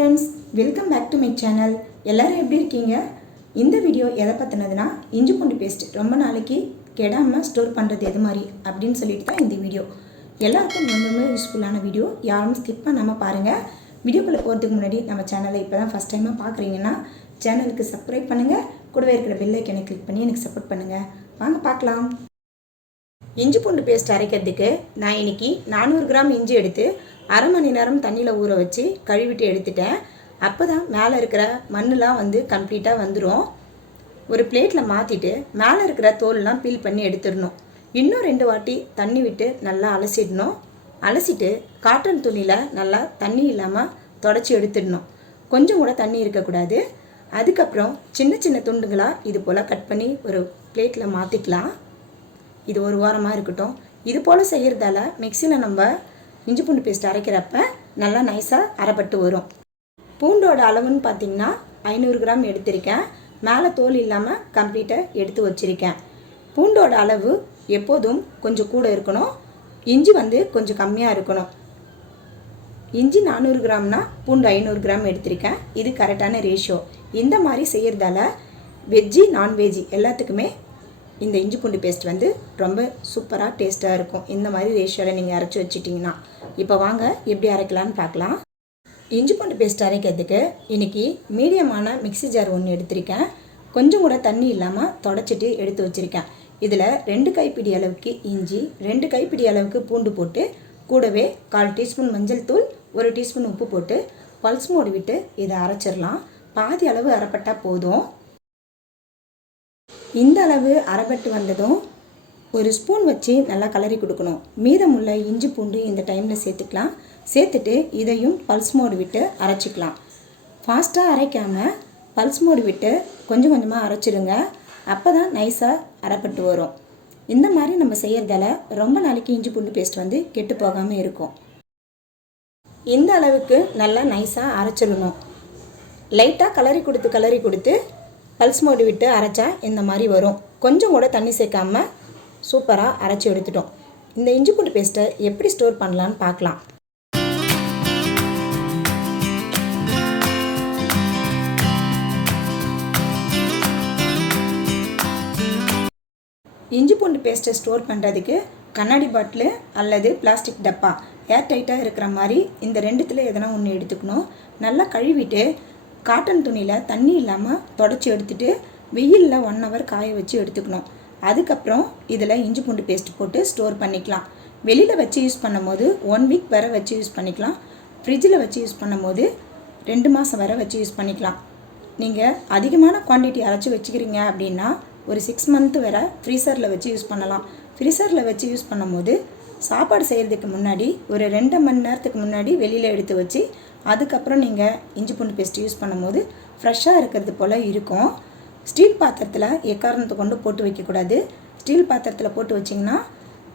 Friends welcome back to my channel எல்லோரும் எப்படி இருக்கீங்க? இந்த வீடியோ எதை பற்றினதுன்னா இஞ்சி பூண்டு பேஸ்ட் ரொம்ப நாளைக்கு கெடாமல் ஸ்டோர் பண்ணுறது எது மாதிரி அப்படின்னு சொல்லிட்டு தான் இந்த வீடியோ எல்லாருக்கும் ரொம்பவுமே யூஸ்ஃபுல்லான வீடியோ யாரும் ஸ்கிப் பண்ணாமல் பாருங்கள் வீடியோக்குள்ளே போகிறதுக்கு முன்னாடி நம்ம சேனலை இப்போ தான் ஃபஸ்ட் டைமாக பார்க்குறீங்கன்னா சேனலுக்கு சப்ஸ்கிரைப் பண்ணுங்கள் கூடவே இருக்கிற பெல்லைக்கனை கிளிக் பண்ணி எனக்கு சப்போர்ட் பண்ணுங்கள் வாங்க பார்க்கலாம். இஞ்சி பூண்டு பேஸ்ட் அரைக்கிறதுக்கு நான் இன்னைக்கு நானூறு கிராம் இஞ்சி எடுத்து அரை மணி நேரம் தண்ணியில் ஊற வச்சு கழுவிட்டு எடுத்துட்டேன். அப்போ தான் மேலே இருக்கிற மண்ணெலாம் வந்து கம்ப்ளீட்டாக வந்துடும் ஒரு பிளேட்டில் மாற்றிட்டு மேலே இருக்கிற தோல்லாம் பீல் பண்ணி எடுத்துடணும். இன்னும் ரெண்டு வாட்டி தண்ணி விட்டு நல்லா அலசிடணும். அலசிட்டு காட்டன் துணியில் நல்லா தண்ணி இல்லாமல் தொடச்சி எடுத்துடணும். கொஞ்சம் கூட தண்ணி இருக்கக்கூடாது அதுக்கப்புறம் சின்ன சின்ன துண்டுங்களாக இது போல் கட் பண்ணி ஒரு பிளேட்டில் மாற்றிக்கலாம் இது ஒரு வாரமாக இருக்கட்டும். இது போல் செய்கிறதால மிக்சியில் நம்ம இஞ்சி பூண்டு பேஸ்ட் அரைக்கிறப்ப நல்லா நைஸாக அரைப்பட்டு வரும். பூண்டோட அளவுன்னு பார்த்தீங்கன்னா ஐநூறு கிராம் எடுத்திருக்கேன். மேலே தோல் இல்லாமல் கம்ப்ளீட்டாக எடுத்து வச்சுருக்கேன். பூண்டோட அளவு எப்போதும் கொஞ்சம் கூட இருக்கணும். இஞ்சி வந்து கொஞ்சம் கம்மியாக இருக்கணும். இஞ்சி நானூறு கிராம்னா பூண்டு ஐநூறு கிராம் எடுத்திருக்கேன். இது கரெக்டான ரேஷியோ இந்த மாதிரி செய்கிறதால வெஜ்ஜி நான்வெஜ்ஜி எல்லாத்துக்குமே இந்த இஞ்சி பூண்டு பேஸ்ட் வந்து ரொம்ப சூப்பராக டேஸ்ட்டாக இருக்கும். இந்த மாதிரி ரேஷியோவில் நீங்கள் அரைச்சி வச்சிட்டிங்கன்னா. இப்போ வாங்க எப்படி அரைக்கலான்னு பார்க்கலாம். இஞ்சி பூண்டு பேஸ்ட் அரைக்கிறதுக்கு இன்றைக்கி மீடியமான மிக்ஸி ஜார் ஒன்று எடுத்திருக்கேன். கொஞ்சம் கூட தண்ணி இல்லாமல் தொடச்சிட்டு எடுத்து வச்சுருக்கேன். இதில் ரெண்டு கைப்பிடி அளவுக்கு இஞ்சி ரெண்டு கைப்பிடி அளவுக்கு பூண்டு போட்டு கூடவே கால் டீஸ்பூன் மஞ்சள் தூள் ஒரு டீஸ்பூன் உப்பு போட்டு பல்ஸ் மூடி விட்டு இதை அரைச்சிடலாம். பாதி அளவு அரைப்பட்டால் போதும். இந்த அளவு அரைப்பட்டு வந்ததும் ஒரு ஸ்பூன் வச்சு நல்லா கலரி கொடுக்கணும். மீதமுள்ள இஞ்சி பூண்டு இந்த டைமில் சேர்த்துக்கலாம். சேர்த்துட்டு இதையும் பல்ஸ் மோடு விட்டு அரைச்சிக்கலாம். ஃபாஸ்ட்டாக அரைக்காமல் பல்ஸ் மோடு விட்டு கொஞ்சம் கொஞ்சமாக அரைச்சிடுங்க. அப்போ தான் நைஸாக அரைப்பட்டு வரும். இந்த மாதிரி நம்ம செய்கிறதால ரொம்ப நாளைக்கு இஞ்சி பூண்டு பேஸ்ட் வந்து கெட்டு போகாமல் இருக்கும். இந்த அளவுக்கு நல்லா நைஸாக அரைச்சிடணும். லைட்டாக கலரி கொடுத்து கலரி கொடுத்து பல்ஸ் மோடு விட்டு அரைச்சா இந்த மாதிரி வரும். கொஞ்சம் கூட தண்ணி சேர்க்காம சூப்பராக அரைச்சி எடுத்துட்டோம். இந்த இஞ்சி பூண்டு பேஸ்ட்டை எப்படி ஸ்டோர் பண்ணலான்னு பார்க்கலாம். இஞ்சி பூண்டு பேஸ்ட்டை ஸ்டோர் பண்ணுறதுக்கு கண்ணாடி பாட்டிலு அல்லது பிளாஸ்டிக் டப்பா ஏர் டைட்டாக இருக்கிற மாதிரி இந்த ரெண்டுத்தில் எதனா ஒன்று எடுத்துக்கணும். நல்லா கழுவிட்டு காட்டன் துணியில் தண்ணி இல்லாமல் தொடச்சி எடுத்துட்டு வெயிலில் ஒன் ஹவர் காய வச்சு எடுத்துக்கணும். அதுக்கப்புறம் இதில் இஞ்சி பூண்டு பேஸ்ட் போட்டு ஸ்டோர் பண்ணிக்கலாம். வெளியில் வச்சு யூஸ் பண்ணும்போது ஒன் வீக் வர வச்சு யூஸ் பண்ணிக்கலாம். ஃப்ரிட்ஜில் வச்சு யூஸ் பண்ணும்போது ரெண்டு மாதம் வரை வச்சு யூஸ் பண்ணிக்கலாம். நீங்கள் அதிகமான குவான்டிட்டி அரைச்சி வச்சுக்கிறீங்க அப்படின்னா ஒரு சிக்ஸ் மந்த் வர ஃப்ரீசரில் வச்சு யூஸ் பண்ணலாம். ஃப்ரீசரில் வச்சு யூஸ் பண்ணும்போது சாப்பாடு செய்கிறதுக்கு முன்னாடி ஒரு ரெண்டு மணி நேரத்துக்கு முன்னாடி வெளியில் எடுத்து வச்சு அதுக்கப்புறம் நீங்கள் இஞ்சி பூண்டு பேஸ்ட் யூஸ் பண்ணும்போது ஃப்ரெஷ்ஷாக இருக்கிறது போல் இருக்கும். ஸ்டீல் பாத்திரத்தில் எக்காரணத்தை கொண்டு போட்டு வைக்கக்கூடாது. ஸ்டீல் பாத்திரத்தில் போட்டு வச்சிங்கன்னா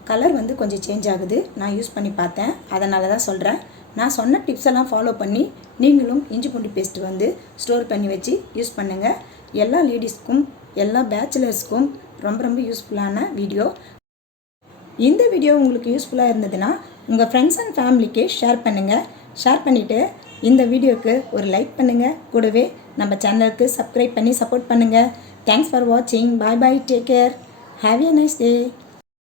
கலர் வந்து கொஞ்சம் சேஞ்ச் ஆகுது. நான் யூஸ் பண்ணி பார்த்தேன். அதனால தான் சொல்கிறேன் நான் சொன்ன டிப்ஸ் எல்லாம் ஃபாலோ பண்ணி நீங்களும் இஞ்சி பூண்டு பேஸ்ட் வந்து ஸ்டோர் பண்ணி வச்சு யூஸ் பண்ணுங்கள் எல்லா லேடிஸ்க்கும் எல்லா பேச்சுலர்ஸ்க்கும் ரொம்ப ரொம்ப யூஸ்ஃபுல்லான வீடியோ இந்த வீடியோ உங்களுக்கு யூஸ்ஃபுல்லாக இருந்ததுன்னா உங்கள் ஃப்ரெண்ட்ஸ் அண்ட் ஃபேமிலிக்கு ஷேர் பண்ணுங்கள் ஷேர் பண்ணிவிட்டு இந்த வீடியோவுக்கு ஒரு லைக் பண்ணுங்கள் கூடவே நம்ம சேனலுக்கு சப்ஸ்கிரைப் பண்ணி சப்போர்ட் பண்ணுங்கள் தேங்க்ஸ் ஃபார் வாட்சிங் bye bye take care have a nice day